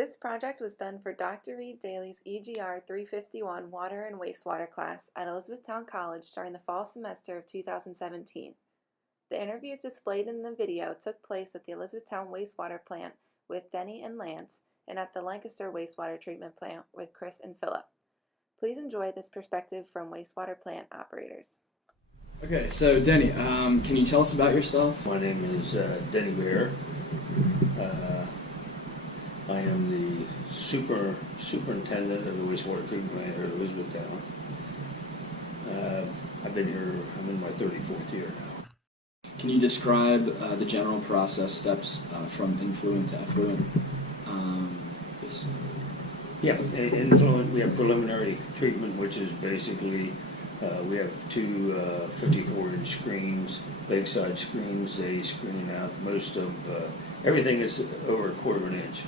This project was done for Dr. Reed Daly's EGR 351 Water and Wastewater class at Elizabethtown College during the fall semester of 2017. The interviews displayed in the video took place at the Elizabethtown Wastewater Plant with Denny and Lance and at the Lancaster Wastewater Treatment Plant with Chris and Philip. Please enjoy this perspective from wastewater plant operators. Okay, so Denny, can you tell us about yourself? My name is Denny Bear. I am the superintendent of the wastewater treatment plant here at Elizabethtown. I've been here, I'm in my 34th year now. Can you describe the general process steps from influent to effluent? Yes. Yeah, influent, we have preliminary treatment, which is basically, we have two 54-inch screens, lakeside screens. They screen out most of everything that's over a quarter of an inch.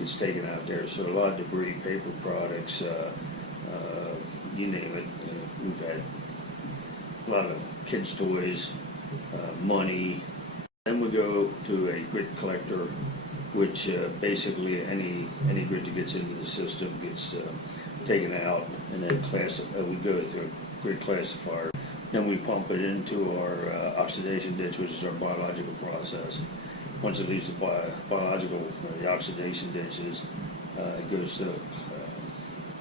It's taken out there, so a lot of debris, paper products, you name it. We've had a lot of kids' toys, money. Then we go to a grit collector, which basically any grit that gets into the system gets taken out, and then we go through a grit classifier. Then we pump it into our oxidation ditch, which is our biological process. Once it leaves the oxidation ditches, it goes to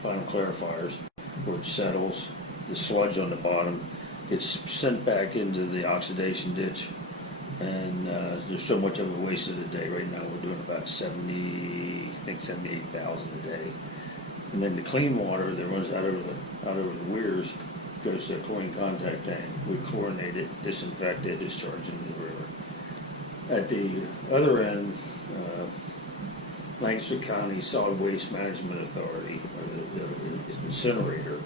final clarifiers, where it settles. The sludge on the bottom gets sent back into the oxidation ditch, and there's so much of it wasted a day. Right now we're doing about 78,000 a day. And then the clean water that runs out of the weirs goes to a chlorine contact tank. We chlorinate it, disinfect it, discharge it into the river. At the other end, Lancaster County Solid Waste Management Authority, or the incinerator,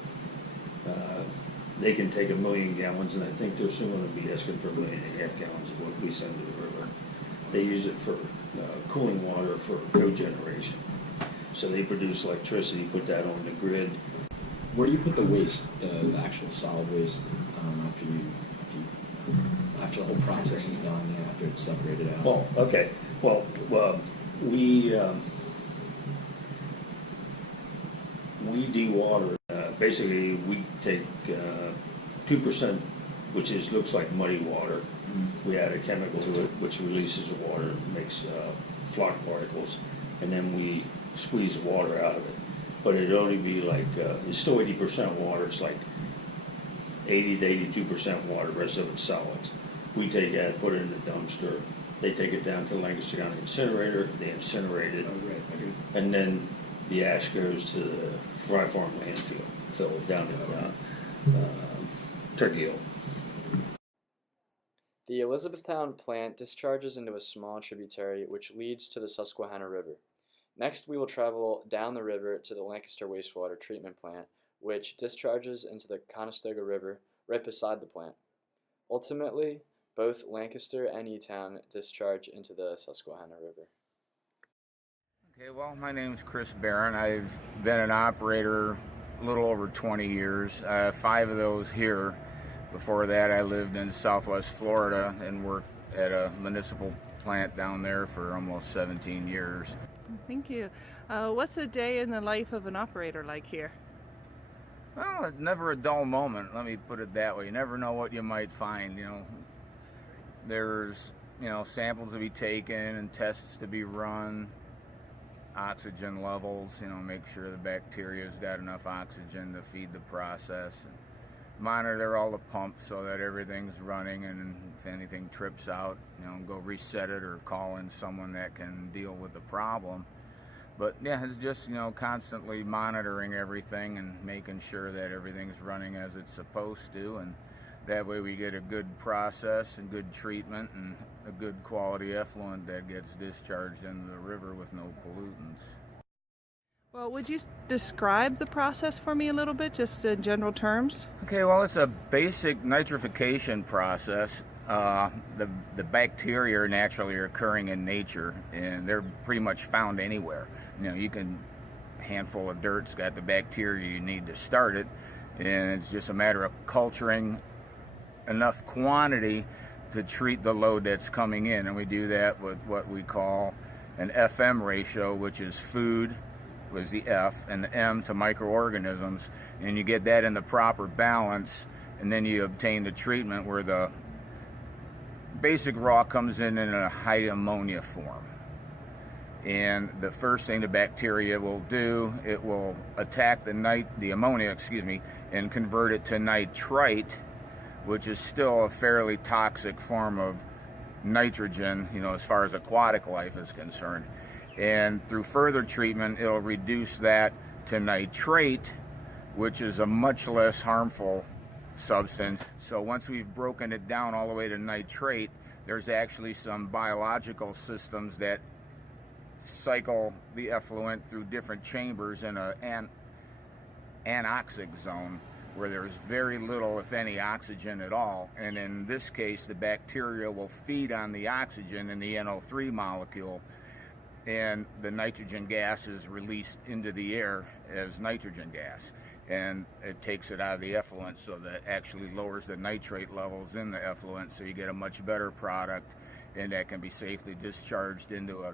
they can take 1 million gallons, and I think they're soon going to be asking for 1.5 million gallons of what we send to the river. They use it for cooling water for cogeneration. So they produce electricity, put that on the grid. Where do you put the waste, the actual solid waste, after the whole process is done, after it's separated out? Well, okay. Well, we dewater. Basically, we take 2%, which looks like muddy water. Mm-hmm. We add a chemical to it, which releases the water, makes flock particles, and then we squeeze the water out of it. But it'd only be it's still 80% water. It's like 80 to 82% water. The rest of it's solids. We take that, put it in the dumpster. They take it down to the Lancaster County incinerator. They incinerate it, and then the ash goes to the Fry Farm landfill, filled down in Turkey Hill. The Elizabethtown plant discharges into a small tributary which leads to the Susquehanna River. Next, we will travel down the river to the Lancaster Wastewater Treatment Plant, which discharges into the Conestoga River right beside the plant. Ultimately, both Lancaster and E-Town discharge into the Susquehanna River. Okay, well, my name's Chris Barron. I've been an operator a little over 20 years, 5 of those here. Before that, I lived in Southwest Florida and worked at a municipal plant down there for almost 17 years. Thank you. What's a day in the life of an operator like here? Well, it's never a dull moment, let me put it that way. You never know what you might find, There's, samples to be taken and tests to be run, oxygen levels, make sure the bacteria's got enough oxygen to feed the process. And monitor all the pumps so that everything's running, and if anything trips out, go reset it or call in someone that can deal with the problem. But yeah, it's just, constantly monitoring everything and making sure that everything's running as it's supposed to, and that way we get a good process and good treatment and a good quality effluent that gets discharged into the river with no pollutants. Well, would you describe the process for me a little bit, just in general terms? Okay, well, it's a basic nitrification process. The bacteria are naturally occurring in nature, and they're pretty much found anywhere. A handful of dirt's got the bacteria you need to start it, and it's just a matter of culturing enough quantity to treat the load that's coming in, and we do that with what we call an FM ratio, which is food was the F, and the M to microorganisms, and you get that in the proper balance, and then you obtain the treatment where the basic raw comes in a high ammonia form. And the first thing the bacteria will do, it will attack the ammonia, and convert it to nitrite, which is still a fairly toxic form of nitrogen, as far as aquatic life is concerned. And through further treatment, it'll reduce that to nitrate, which is a much less harmful substance. So once we've broken it down all the way to nitrate, there's actually some biological systems that cycle the effluent through different chambers in an anoxic zone, where there's very little, if any, oxygen at all. And in this case, the bacteria will feed on the oxygen in the NO3 molecule, and the nitrogen gas is released into the air as nitrogen gas. And it takes it out of the effluent, so that actually lowers the nitrate levels in the effluent, so you get a much better product, and that can be safely discharged into a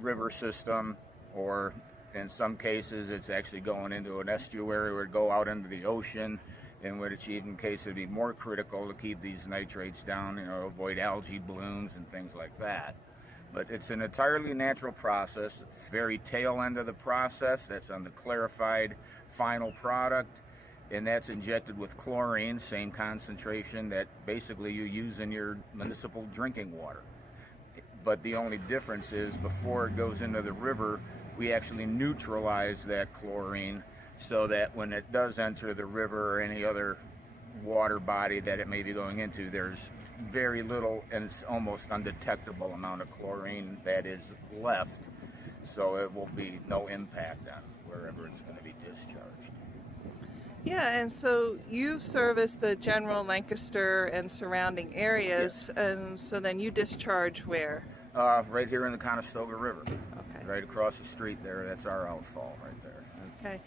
river system, or in some cases it's actually going into an estuary where it go out into the ocean, in which even case it'd be more critical to keep these nitrates down, avoid algae blooms and things like that. But it's an entirely natural process. Very tail end of the process, that's on the clarified final product, and that's injected with chlorine, same concentration that basically you use in your municipal drinking water. But the only difference is, before it goes into the river, we actually neutralize that chlorine, so that when it does enter the river or any other water body that it may be going into, there's very little, and it's almost undetectable amount of chlorine that is left, so it will be no impact on wherever it's going to be discharged. Yeah, and so you service the general Lancaster and surrounding areas, and so then you discharge where? Right here in the Conestoga River. Okay. Right across the street there, that's our outfall right there. Okay.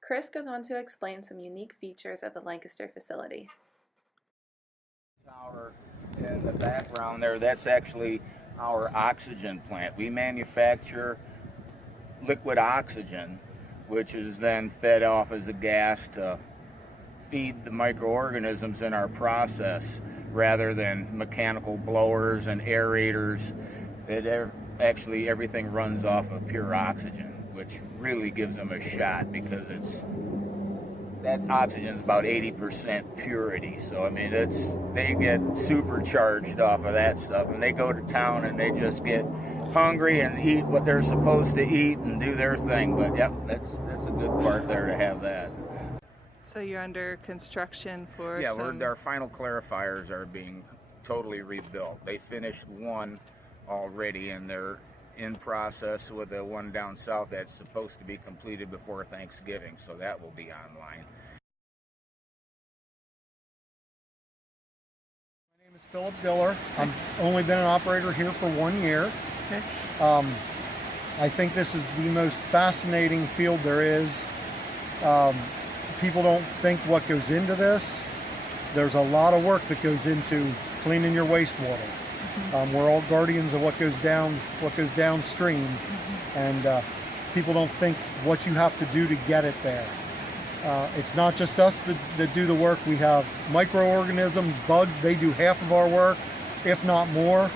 Chris goes on to explain some unique features of the Lancaster facility. Tower in the background there, that's actually our oxygen plant. We manufacture liquid oxygen, which is then fed off as a gas to feed the microorganisms in our process, rather than mechanical blowers and aerators. Actually, everything runs off of pure oxygen, which really gives them a shot, because that oxygen is about 80% purity. So they get supercharged off of that stuff, and they go to town and they just get hungry and eat what they're supposed to eat and do their thing. But yep, that's a good part there to have that. So you're under construction for Our final clarifiers are being totally rebuilt. They finished one already, and they're in process with the one down south that's supposed to be completed before Thanksgiving, so that will be online. My name is Philip Diller. I've only been an operator here for 1 year. Okay. I think this is the most fascinating field there is. People don't think what goes into this. There's a lot of work that goes into cleaning your wastewater. We're all guardians of what goes downstream, and people don't think what you have to do to get it there. It's not just us that do the work. We have microorganisms, bugs. They do half of our work, if not more.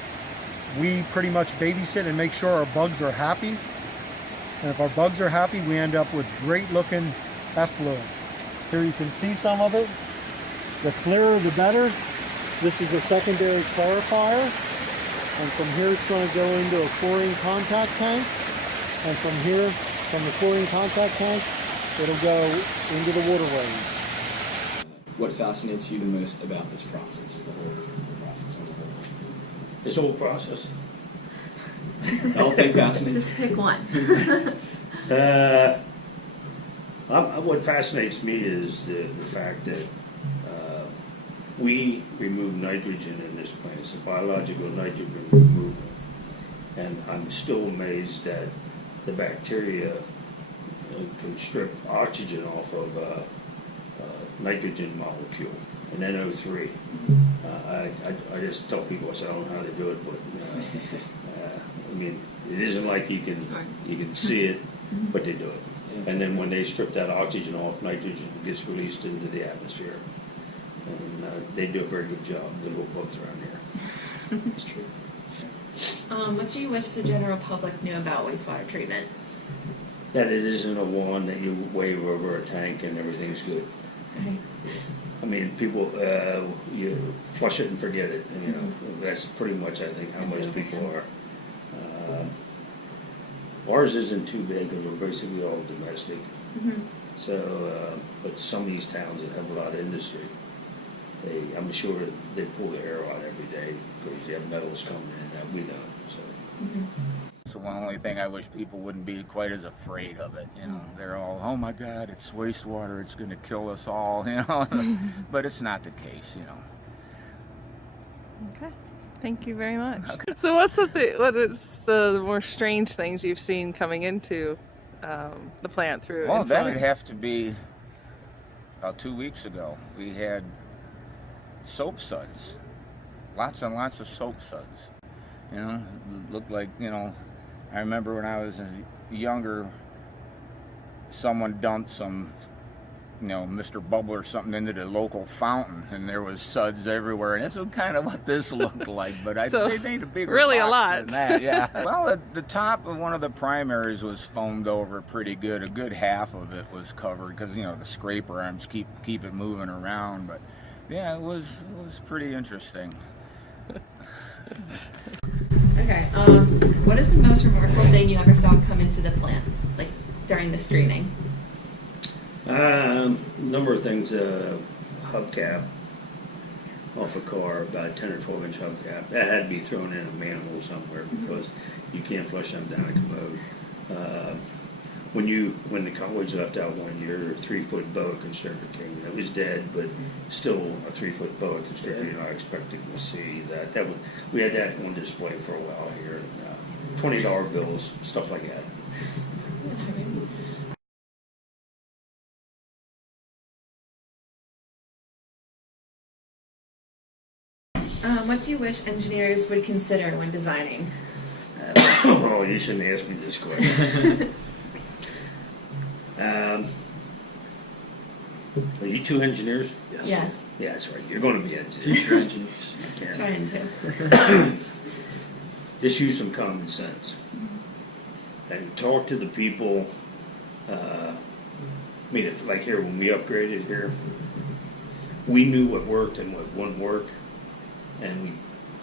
We pretty much babysit and make sure our bugs are happy. And if our bugs are happy, we end up with great looking effluent. Here you can see some of it. The clearer the better. This is a secondary clarifier. And from here it's going to go into a chlorine contact tank. And from here, from the chlorine contact tank, it'll go into the waterways. What fascinates you the most about this process, the whole process as a whole? This whole process. The whole thing fascinates. Just pick one. What fascinates me is the fact that we remove nitrogen in this plant. It's a biological nitrogen removal. And I'm still amazed that the bacteria can strip oxygen off of a nitrogen molecule, an NO3. I just tell people, I say, I don't know how to do it, but mean, it isn't like you can see it, but they do it. And then when they strip that oxygen off, nitrogen gets released into the atmosphere. And they do a very good job, the little bugs around here. That's true. What do you wish the general public knew about wastewater treatment? That it isn't a wand that you wave over a tank and everything's good. Okay. I mean, people, you flush it and forget it. And, you know, that's pretty much, I think, how most people are. Ours isn't too big because we're basically all domestic. So, but some of these towns that have a lot of industry, I'm sure they pull their hair out every day because they have metals coming in that we don't. So. It's the only thing I wish people wouldn't be quite as afraid of it. You know, they're all, oh my God, it's wastewater, it's going to kill us all. You know, but it's not the case. You know. Okay. Thank you very much. Okay. So what is the more strange things you've seen coming into the plant through? Well, that'd have to be about 2 weeks ago. We had soap suds, lots and lots of soap suds. You know, it looked like, you know, I remember when I was younger, someone dumped some, you know, Mr. Bubble or something into the local fountain, and there was suds everywhere, and that's kind of what this looked like. But they made a bigger really a box lot than that. Yeah. Well, the top of one of the primaries was foamed over pretty good. A good half of it was covered because, you know, the scraper arms keep it moving around. But yeah, it was pretty interesting. Okay. What is the most remarkable thing you ever saw come into the plant, like during the streaming? Number of things. Hubcap off a car, about 10 or 12 inch hubcap. That had to be thrown in a manhole somewhere because you can't flush them down a commode. When the college left out one year, a 3-foot boa constrictor came. It was dead, but still a 3-foot boa constrictor. You're not expecting to see that. We had that on display for a while here. $20 bills, stuff like that. What do you wish engineers would consider when designing? Oh, you shouldn't ask me this question. Are you two engineers? Yes. Yeah, that's right. You're going to be engineers. Future engineers. Trying to. Just use some common sense and talk to the people. I mean, if, like here, when we upgraded here, we knew what worked and what wouldn't work, and we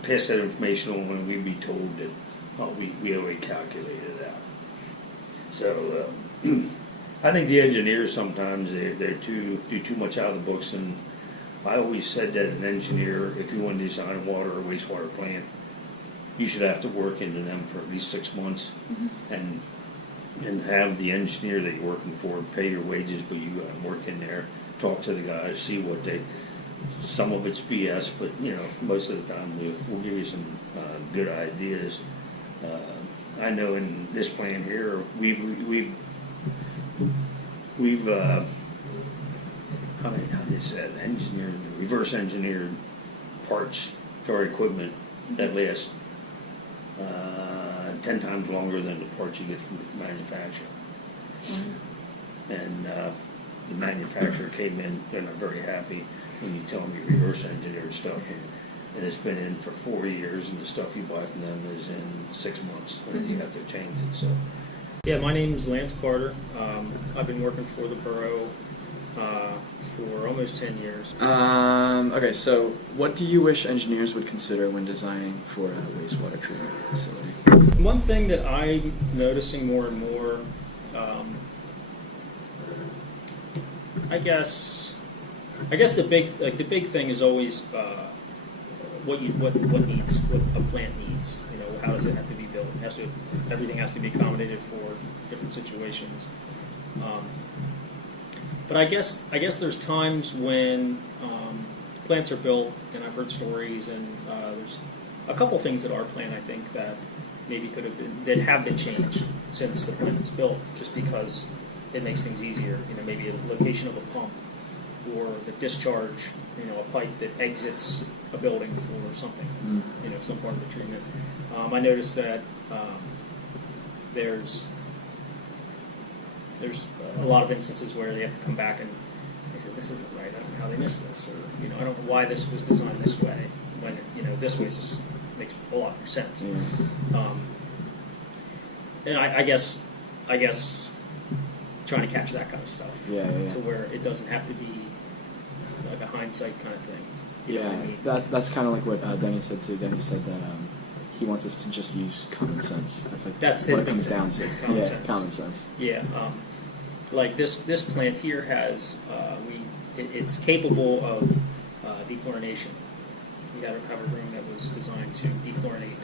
passed that information on when we'd be told that, oh, we already calculated it out. So I think the engineers sometimes do too much out of the books, and I always said that an engineer, if you want to design a water or wastewater plant, you should have to work into them for at least 6 months, and have the engineer that you're working for pay your wages, but you got to work in there, talk to the guys, see what some of it's BS, but you know, most of the time we'll give you some good ideas. I know in this plant here, we've how do you say that? Reverse engineered parts to our equipment that last 10 times longer than the parts you get from the manufacturer. And the manufacturer came in, they're not very happy when you tell them you reverse engineered stuff, and it's been in for 4 years, and the stuff you buy from them is in 6 months, and you have to change it. So. Yeah, my name's Lance Carter. I've been working for the borough for almost 10 years. Okay, so what do you wish engineers would consider when designing for a wastewater treatment facility? One thing that I'm noticing more and more, I guess the big thing is always what a plant needs. You know, how does it have to be built? Everything has to be accommodated for different situations. But I guess there's times when plants are built, and I've heard stories, and there's a couple things at our plant I think that maybe have been changed since the plant was built, just because it makes things easier. You know, maybe a location of a pump or the discharge, a pipe that exits a building for something, some part of the treatment. I noticed that there's a lot of instances where they have to come back and they say, this isn't right, I don't know how they missed this, or I don't know why this was designed this way, when this way just makes a lot more sense. And I guess trying to catch that kind of stuff, to where it doesn't have to be like a hindsight kind of thing. You know what I mean? That's kind of like what Denny said too. Denny said that he wants us to just use common sense. That's his what it comes down to. It's common sense. Common sense. Yeah, like this plant here has it's capable of dechlorination. We have a room that was designed to dechlorinate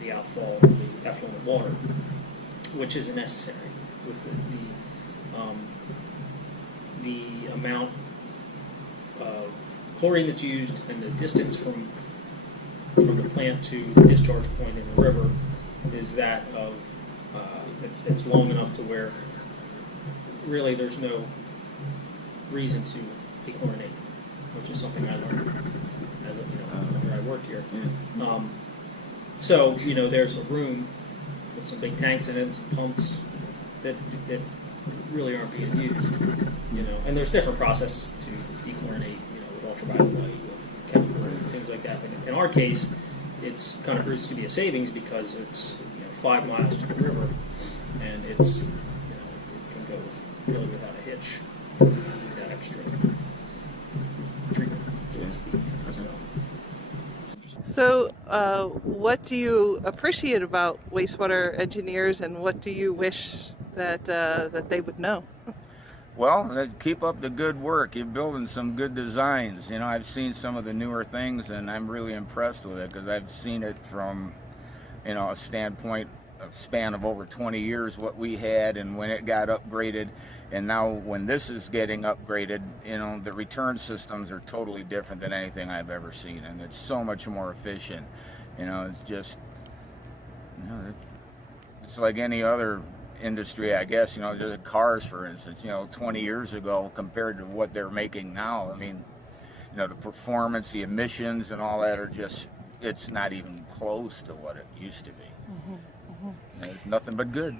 the outfall of the effluent water, which isn't necessary with the amount of chlorine that's used and the distance from the plant to the discharge point in the river is that of it's long enough to where really there's no reason to dechlorinate, which is something I learned as when I worked here. So there's a room with some big tanks in it, and some pumps that really aren't being used. And there's different processes to dechlorinate, with ultraviolet light, with chemical, things like that. But in our case, it's kind of proves to be a savings because it's 5 miles to the river, and it's it can go really without a hitch, that extra treatment, so to speak. So, what do you appreciate about wastewater engineers, and what do you wish that they would know? Well, keep up the good work. You're building some good designs. I've seen some of the newer things, and I'm really impressed with it because I've seen it from, a standpoint of span of over 20 years, what we had and when it got upgraded. And now when this is getting upgraded, the return systems are totally different than anything I've ever seen. And it's so much more efficient. It's just, it's like any other industry, I guess. Just cars, for instance, 20 years ago compared to what they're making now. I mean, the performance, the emissions and all that are just, it's not even close to what it used to be. It's nothing but good.